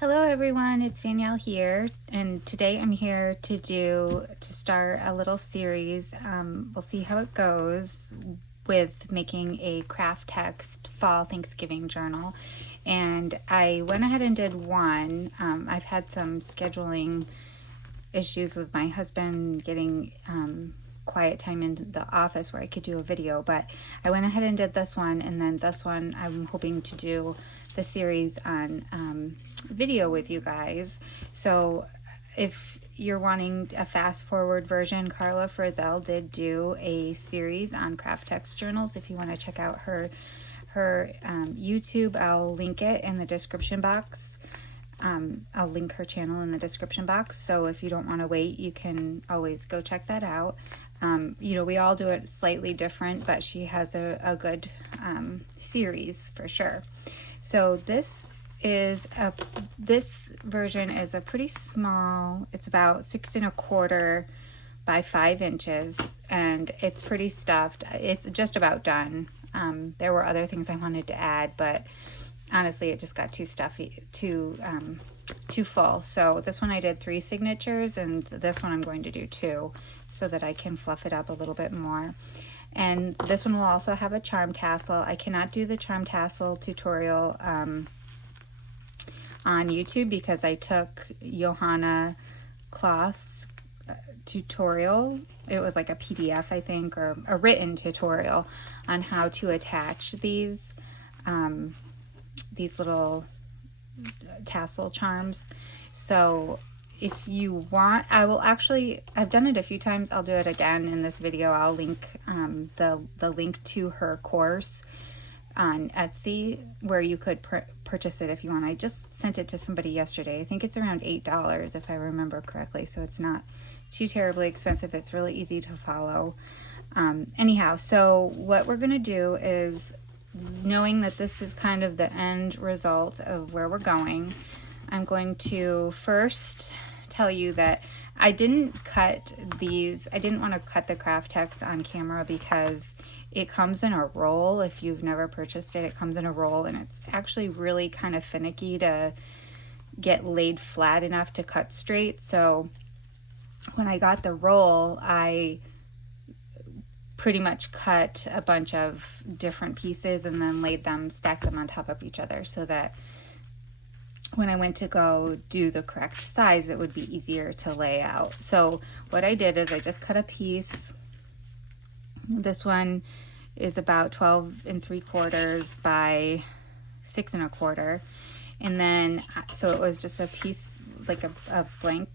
Hello everyone, it's Danielle here, and today I'm here to start a little series. We'll see how it goes with making a Kraft-Tex fall Thanksgiving journal. And I went ahead and did one. I've had some scheduling issues with my husband getting quiet time in the office where I could do a video, but I went ahead and did this one, and then this one I'm hoping to do the series on video with you guys. So if you're wanting a fast forward version, Karla did do a series on Kraft-Tex journals. If you want to check out her YouTube, I'll link it in the description box. I'll link her channel in the description box, so if you don't want to wait, you can always go check that out. You know, we all do it slightly different, but she has a good series for sure. So this version is a pretty small. It's about 6 1/4 by 5 inches, and it's pretty stuffed. It's just about done. There were other things I wanted to add, but honestly, it just got too stuffy, too full. So this one I did 3 signatures, and this one I'm going to do 2 so that I can fluff it up a little bit more. And this one will also have a charm tassel. I cannot do the charm tassel tutorial on YouTube because I took Johanna Cloth's tutorial. It was like a PDF, I think, or a written tutorial on how to attach these little tassel charms. So if you want, I've done it a few times. I'll do it again in this video. I'll link the link to her course on Etsy where you could purchase it if you want. I just sent it to somebody yesterday. I think it's around $8 if I remember correctly, so it's not too terribly expensive. It's really easy to follow. Anyhow, so what we're gonna do is, knowing that this is kind of the end result of where we're going, I'm going to first tell you that I didn't want to cut the Kraft-Tex on camera because it comes in a roll. If you've never purchased it, it comes in a roll, and it's actually really kind of finicky to get laid flat enough to cut straight. So when I got the roll, I pretty much cut a bunch of different pieces and then stacked them on top of each other so that when I went to go do the correct size, it would be easier to lay out. So what I did is I just cut a piece. This one is about 12 3/4 by 6 1/4. And then, so it was just a piece, like a blank,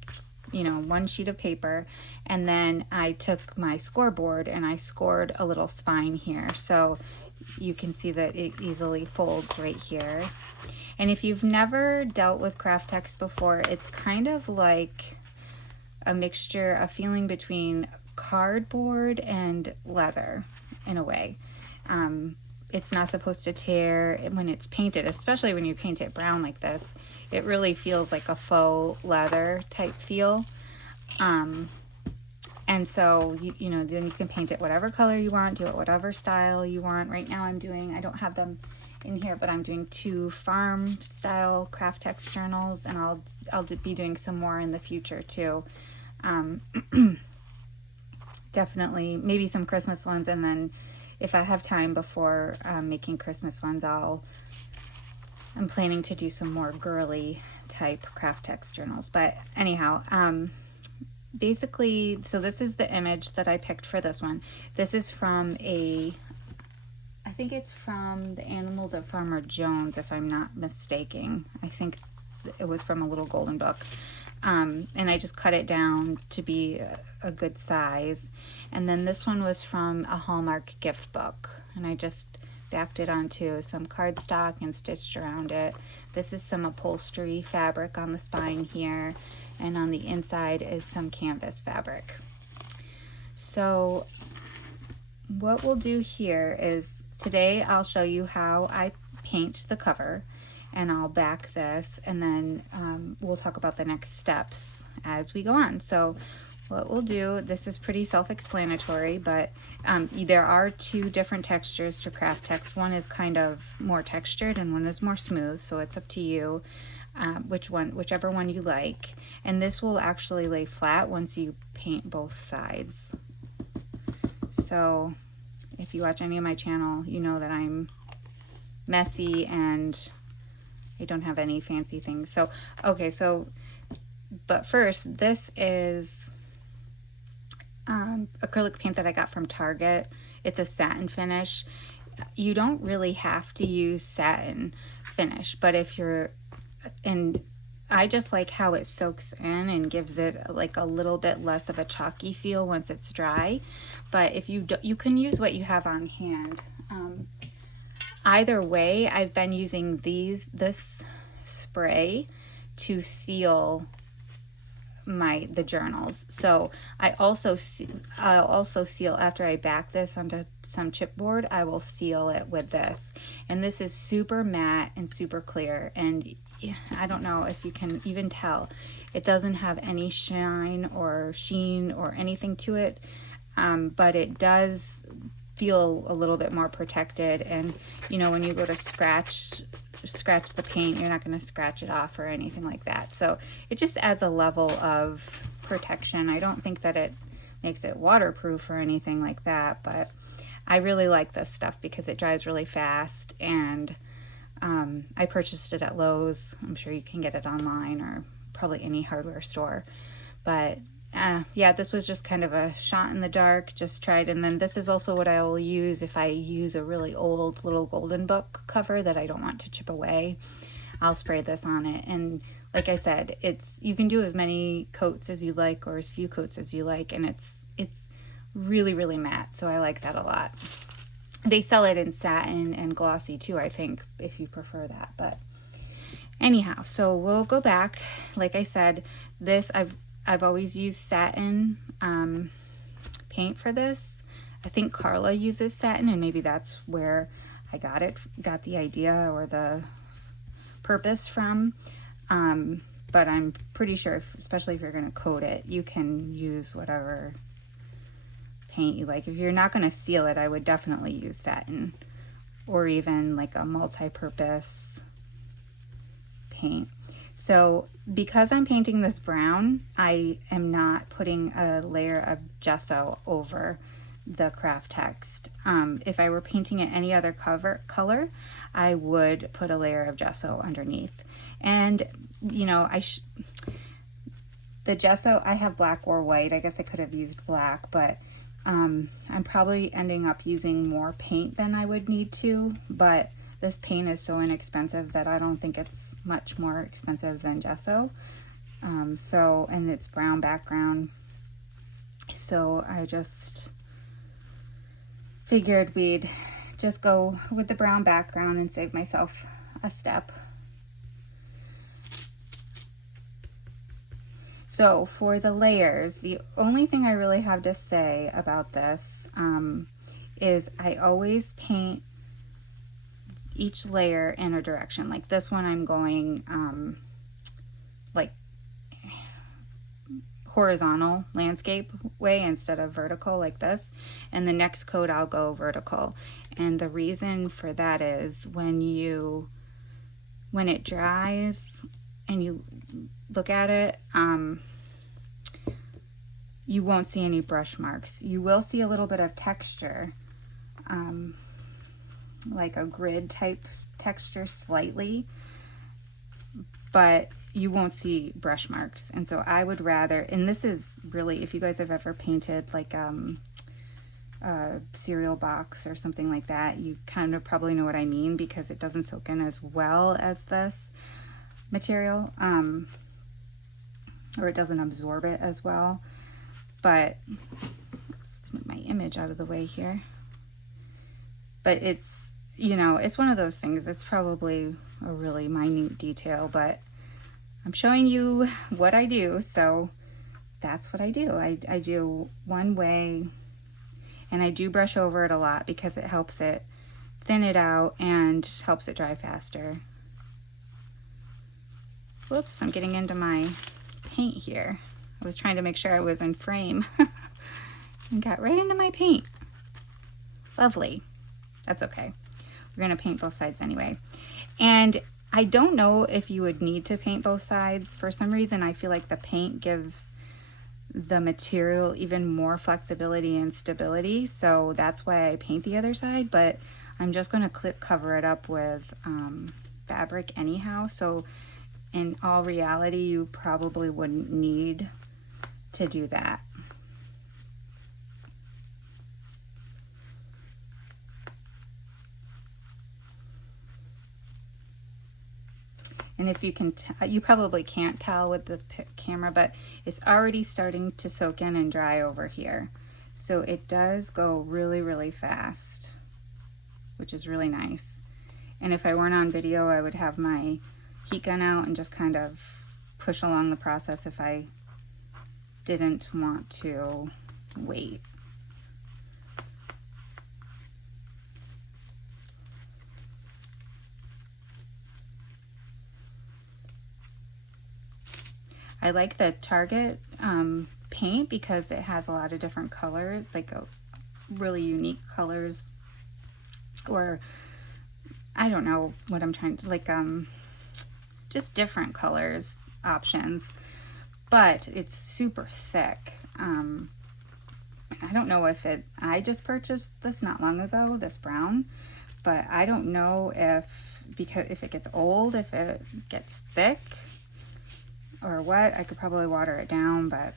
you know, one sheet of paper, and then I took my scoreboard and I scored a little spine here, so you can see that it easily folds right here. And if you've never dealt with Kraft-Tex before, it's kind of like a mixture, a feeling between cardboard and leather in a way. It's not supposed to tear when it's painted, especially when you paint it brown like this. It really feels like a faux leather type feel. And so, you know, then you can paint it whatever color you want, do it whatever style you want. Right now I don't have them in here, but I'm doing 2 farm style Kraft-Tex journals, and I'll be doing some more in the future too. Definitely maybe some Christmas ones, and then if I have time before making Christmas ones, I'm planning to do some more girly type Kraft-Tex journals. But anyhow, basically, so this is the image that I picked for this one. This is from I think it's from the Animals of Farmer Jones, if I'm not mistaken. I think it was from a little golden book. And I just cut it down to be a good size. And then this one was from a Hallmark gift book, and I just backed it onto some cardstock and stitched around it. This is some upholstery fabric on the spine here, and on the inside is some canvas fabric. So what we'll do here is, today I'll show you how I paint the cover, and I'll back this, and then we'll talk about the next steps as we go on. So what we'll do, this is pretty self-explanatory, but there are two different textures to Kraft-Tex. One is kind of more textured and one is more smooth, so it's up to you whichever one you like. And this will actually lay flat once you paint both sides. So if you watch any of my channel, you know that I'm messy and I don't have any fancy things. So, okay, but first, this is acrylic paint that I got from Target. It's a satin finish. You don't really have to use satin finish, but if you're, and I just like how it soaks in and gives it like a little bit less of a chalky feel once it's dry. But if you do, you can use what you have on hand. Either way, I've been using this spray to seal the journals. So I'll also seal after I back this onto some chipboard. I will seal it with this, and this is super matte and super clear, and I don't know if you can even tell, it doesn't have any shine or sheen or anything to it, but it does feel a little bit more protected. And you know, when you go to scratch the paint, you're not going to scratch it off or anything like that. So it just adds a level of protection. I don't think that it makes it waterproof or anything like that, but I really like this stuff because it dries really fast. And I purchased it at Lowe's. I'm sure you can get it online or probably any hardware store. But yeah, this was just kind of a shot in the dark, just tried. And then this is also what I will use if I use a really old little golden book cover that I don't want to chip away. I'll spray this on it. And like I said, you can do as many coats as you like or as few coats as you like, and it's really, really matte, so I like that a lot. They sell it in satin and glossy too, I think, if you prefer that. But anyhow, so we'll go back. Like I said, this I've always used satin paint for this. I think Karla uses satin, and maybe that's where I got the idea or the purpose from. But I'm pretty sure, especially if you're going to coat it, you can use whatever paint you like. If you're not going to seal it, I would definitely use satin or even like a multi-purpose paint. So because I'm painting this brown, I am not putting a layer of gesso over the Kraft-Tex. If I were painting it any other color, I would put a layer of gesso underneath. And you know, the gesso, I have black or white. I guess I could have used black, but I'm probably ending up using more paint than I would need to, but this paint is so inexpensive that I don't think it's much more expensive than gesso. And it's brown background. So I just figured we'd just go with the brown background and save myself a step. So for the layers, the only thing I really have to say about this is I always paint each layer in a direction. Like this one, I'm going like horizontal landscape way instead of vertical like this. And the next coat I'll go vertical. And the reason for that is when it dries and you look at it, you won't see any brush marks. You will see a little bit of texture, like a grid type texture slightly, but you won't see brush marks. And so I would rather, and this is really, if you guys have ever painted like a cereal box or something like that, you kind of probably know what I mean, because it doesn't soak in as well as this material, or it doesn't absorb it as well. But let's move my image out of the way here. But it's, you know, it's one of those things, it's probably a really minute detail, but I'm showing you what I do, so that's what I do. I do one way, and I do brush over it a lot because it helps it thin it out and helps it dry faster. Whoops, I'm getting into my paint here. was trying to make sure I was in frame and got right into my paint. Lovely. That's okay. We're gonna paint both sides anyway. And I don't know if you would need to paint both sides. For some reason, I feel like the paint gives the material even more flexibility and stability. So that's why I paint the other side, but I'm just gonna cover it up with fabric anyhow. So in all reality, you probably wouldn't need to do that. And if you can, you probably can't tell with the camera, but it's already starting to soak in and dry over here. So it does go really, really fast, which is really nice. And if I weren't on video, I would have my heat gun out and just kind of push along the process if I didn't want to wait. I like the Target paint because it has a lot of different colors, like really unique colors, or I don't know what I'm trying to, like just different colors options, but it's super thick. I don't know if I just purchased this not long ago, this brown, but I don't know if it gets old, if it gets thick or what. I could probably water it down, but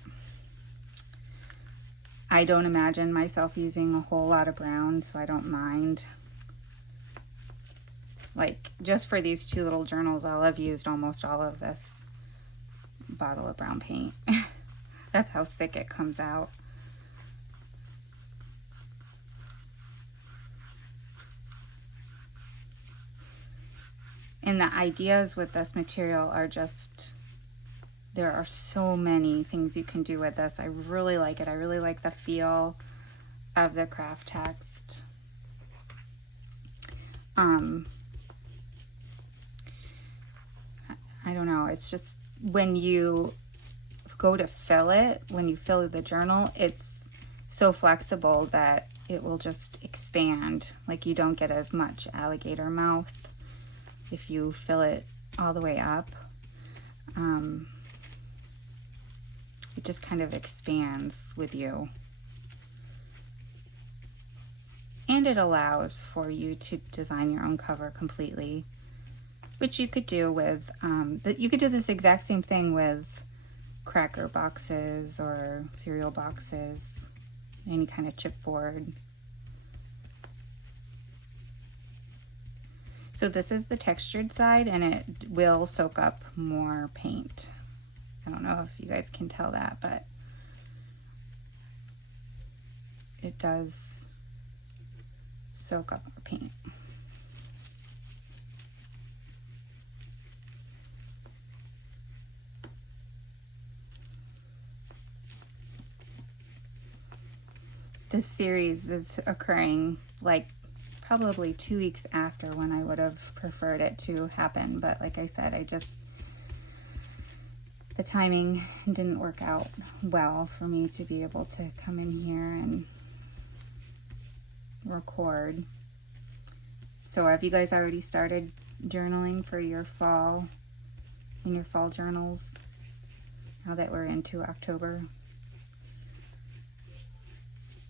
I don't imagine myself using a whole lot of brown, so I don't mind. Like, just for these two little journals, I'll have used almost all of this bottle of brown paint. That's how thick it comes out. And the ideas with this material are just, there are so many things you can do with this. I really like it. I really like the feel of the Kraft-Tex. I don't know, it's just when you go to fill it, when you fill the journal, it's so flexible that it will just expand. Like, you don't get as much alligator mouth if you fill it all the way up. It just kind of expands with you. And it allows for you to design your own cover completely, which you could do with, you could do this exact same thing with cracker boxes or cereal boxes, any kind of chipboard. So this is the textured side, and it will soak up more paint. I don't know if you guys can tell that, but it does soak up more paint. This series is occurring like probably 2 weeks after when I would have preferred it to happen, but like I said, the timing didn't work out well for me to be able to come in here and record. So have you guys already started journaling for your fall, in your fall journals, now that we're into October?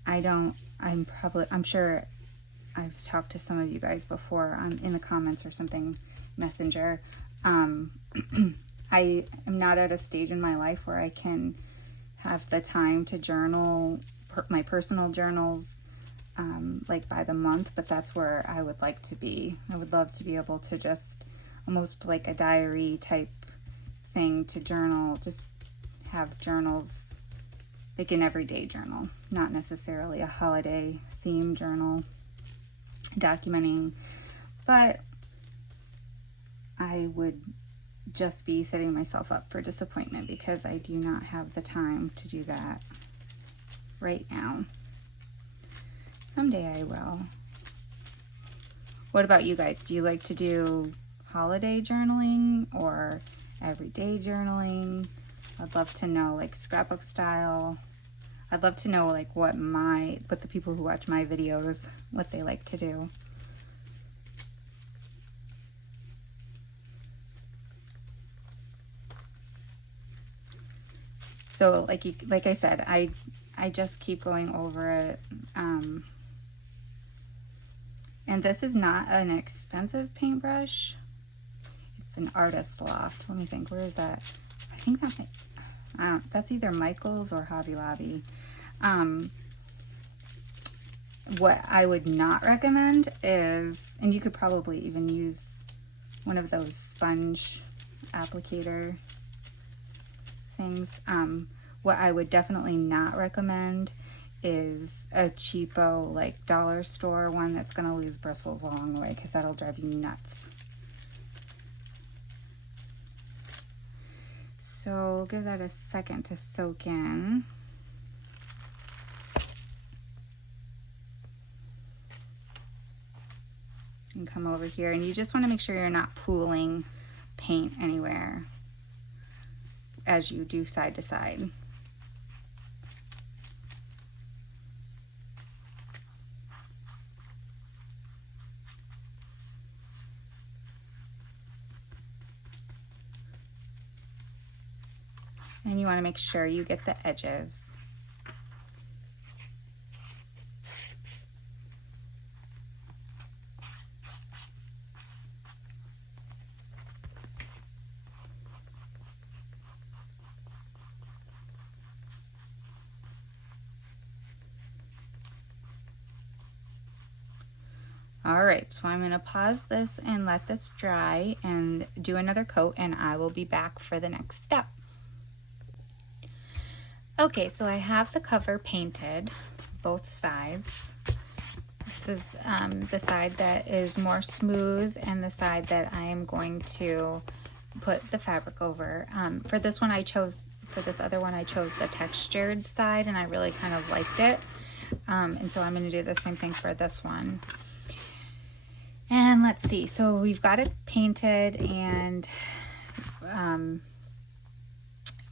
I'm sure I've talked to some of you guys before in the comments or something, Messenger. I am not at a stage in my life where I can have the time to journal my personal journals like by the month, but that's where I would like to be. I would love to be able to just almost like a diary type thing to journal, just have journals like an everyday journal, not necessarily a holiday theme journal documenting, but I would just be setting myself up for disappointment because I do not have the time to do that right now. Someday I will. What about you guys? Do you like to do holiday journaling or everyday journaling? I'd love to know, like, scrapbook style. I'd love to know, like, what the people who watch my videos, what they like to do. So like I said, I just keep going over it. And this is not an expensive paintbrush. It's an Artist Loft. Let me think, where is that? I think that's either Michael's or Hobby Lobby. What I would not recommend is, and you could probably even use one of those sponge applicator things. What I would definitely not recommend is a cheapo, like, dollar store one that's gonna lose bristles along the way, because that'll drive you nuts. So give that a second to soak in. And come over here, and you just want to make sure you're not pooling paint anywhere as you do side to side. And you want to make sure you get the edges. All right, so I'm going to pause this and let this dry and do another coat, and I will be back for the next step. Okay, so I have the cover painted, both sides. This is the side that is more smooth and the side that I am going to put the fabric over. For this one for this other one I chose the textured side, and I really kind of liked it. And so I'm going to do the same thing for this one. And let's see, so we've got it painted, and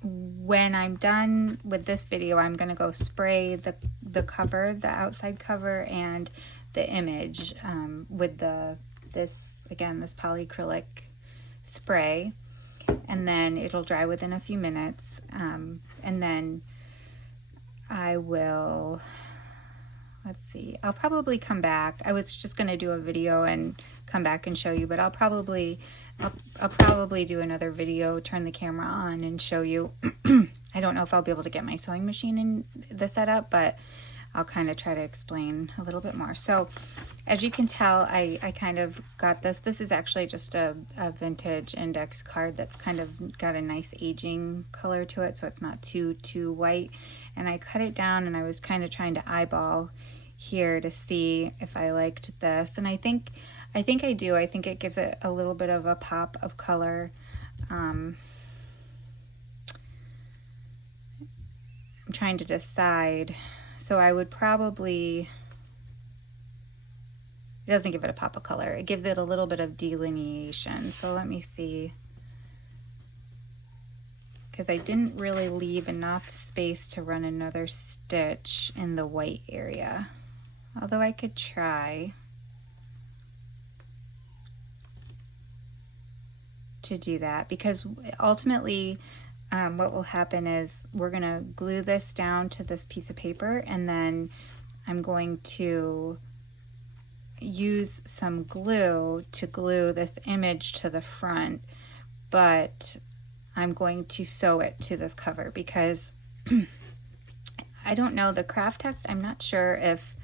when I'm done with this video, I'm going to go spray the cover, the outside cover, and the image with this polyacrylic spray, and then it'll dry within a few minutes. And then I will, let's see, I'll probably come back. I was just going to do a video and come back and show you, but I'll probably do another video, turn the camera on and show you. I don't know if I'll be able to get my sewing machine in the setup, but I'll kind of try to explain a little bit more. So as you can tell, I kind of got this. This is actually just a vintage index card that's kind of got a nice aging color to it, so it's not too white. And I cut it down, and I was kind of trying to eyeball here to see if I liked this, and I think I do. I think it gives it a little bit of a pop of color. I'm trying to decide. So I would probably, it doesn't give it a pop of color. It gives it a little bit of delineation. So let me see. Because I didn't really leave enough space to run another stitch in the white area. Although I could try to do that, because ultimately what will happen is we're going to glue this down to this piece of paper, and then I'm going to use some glue to glue this image to the front, but I'm going to sew it to this cover because I don't know, the Kraft-Tex, I'm not sure if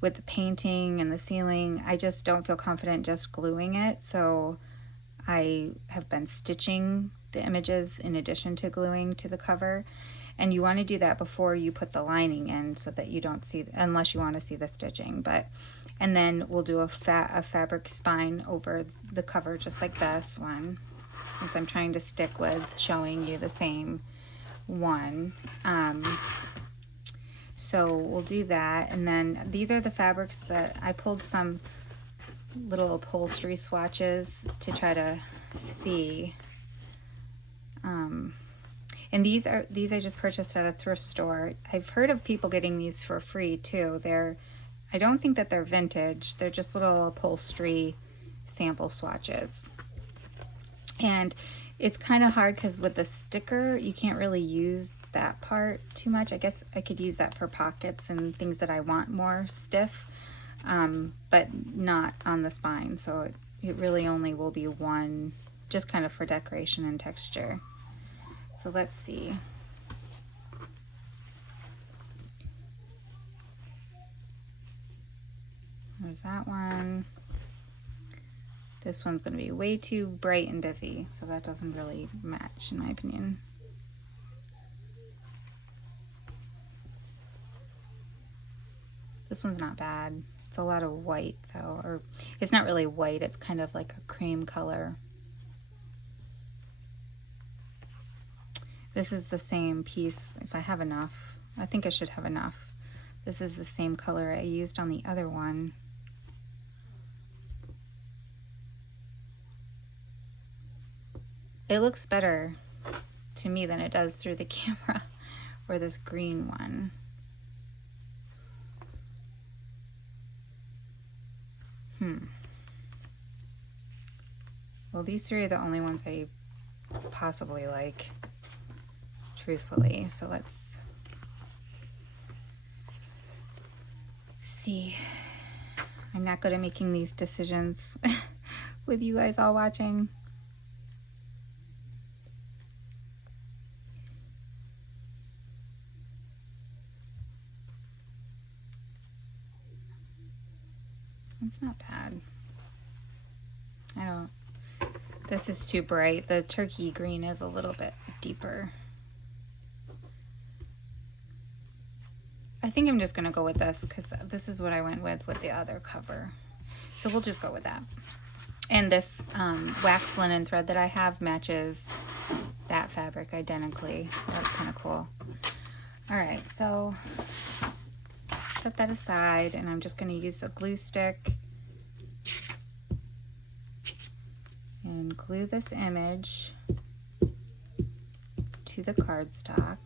with the painting and the sealing, I just don't feel confident just gluing it, so I have been stitching the images in addition to gluing to the cover. And you want to do that before you put the lining in so that you don't see, unless you want to see the stitching. And then we'll do a fabric spine over the cover just like this one, since I'm trying to stick with showing you the same one. So we'll do that, and then these are the fabrics that I pulled some little upholstery swatches to try to see. And these I just purchased at a thrift store. I've heard of people getting these for free too. I don't think that they're vintage. They're just little upholstery sample swatches. And it's kind of hard because with the sticker, you can't really use that part too much. I guess I could use that for pockets and things that I want more stiff, but not on the spine. So it really only will be one, just kind of for decoration and texture. So let's see. There's that one. This one's going to be way too bright and busy, so that doesn't really match in my opinion. This one's not bad. It's a lot of white though, or it's not really white, it's kind of like a cream color. This is the same piece, if I have enough. I think I should have enough. This is the same color I used on the other one. It looks better to me than it does through the camera, or this green one. Well, these three are the only ones I possibly like, truthfully. So let's see. I'm not good at making these decisions with you guys all watching. It's not bad. This is too bright. The turkey green is a little bit deeper. I think I'm just gonna go with this because this is what I went with the other cover. So we'll just go with that. And this wax linen thread that I have matches that fabric identically. So that's kind of cool. All right, so set that aside, and I'm just gonna use a glue stick and glue this image to the cardstock.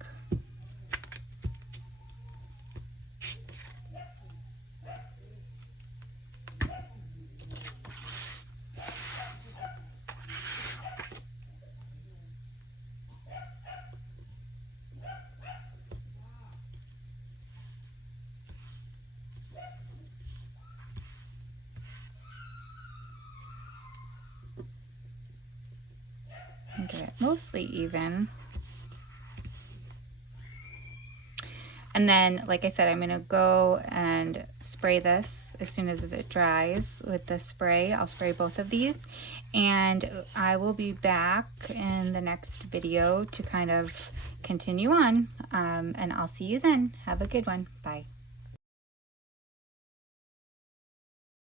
Get it mostly even. And then, like I said, I'm gonna go and spray this as soon as it dries with the spray. I'll spray both of these, and I will be back in the next video to kind of continue on, and I'll see you then. Have a good one. Bye.